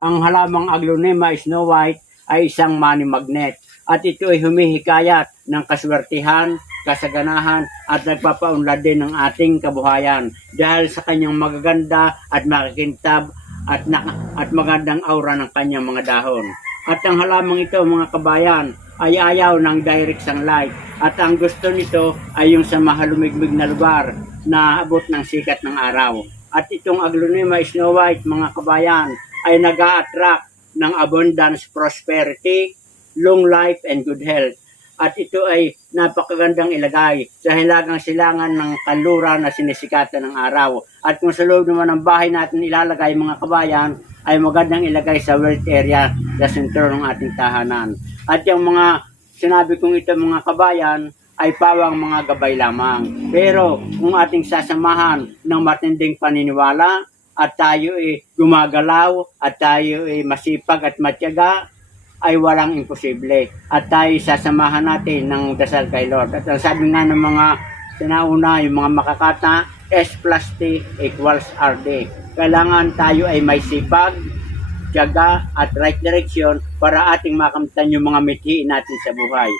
Ang halamang Aglonema Snow White ay isang money magnet at ito ay humihikayat ng kaswertihan, kasaganahan at nagpapaunlad din ng ating kabuhayan dahil sa kanyang magaganda at makikintab at magandang aura ng kanyang mga dahon. At ang halamang ito mga kabayan ay ayaw ng direct sunlight at ang gusto nito ay yung sa mahalumigmig na lugar na abot ng sikat ng araw. At itong Aglonema Snow White mga kabayan ay nag-a-attract ng abundance, prosperity, long life, and good health. At ito ay napakagandang ilagay sa hilagang silangan ng kanluran na sinisikatan ng araw. At kung sa loob naman ng bahay natin ilalagay mga kabayan, ay magandang ilagay sa wealth area sa sentro ng ating tahanan. At yung mga sinabi kong ito mga kabayan, ay pawang mga gabay lamang. Pero kung ating sasamahan ng matinding paniniwala, at tayo ay gumagalaw, at tayo ay masipag at matyaga, ay walang imposible. At tayo sasamahan natin ng dasal kay Lord. At ang sabi nga ng mga sinauna, yung mga makakata, S plus T equals RD. Kailangan tayo ay may sipag, tiyaga at right direction para ating makamtan yung mga mithiin natin sa buhay.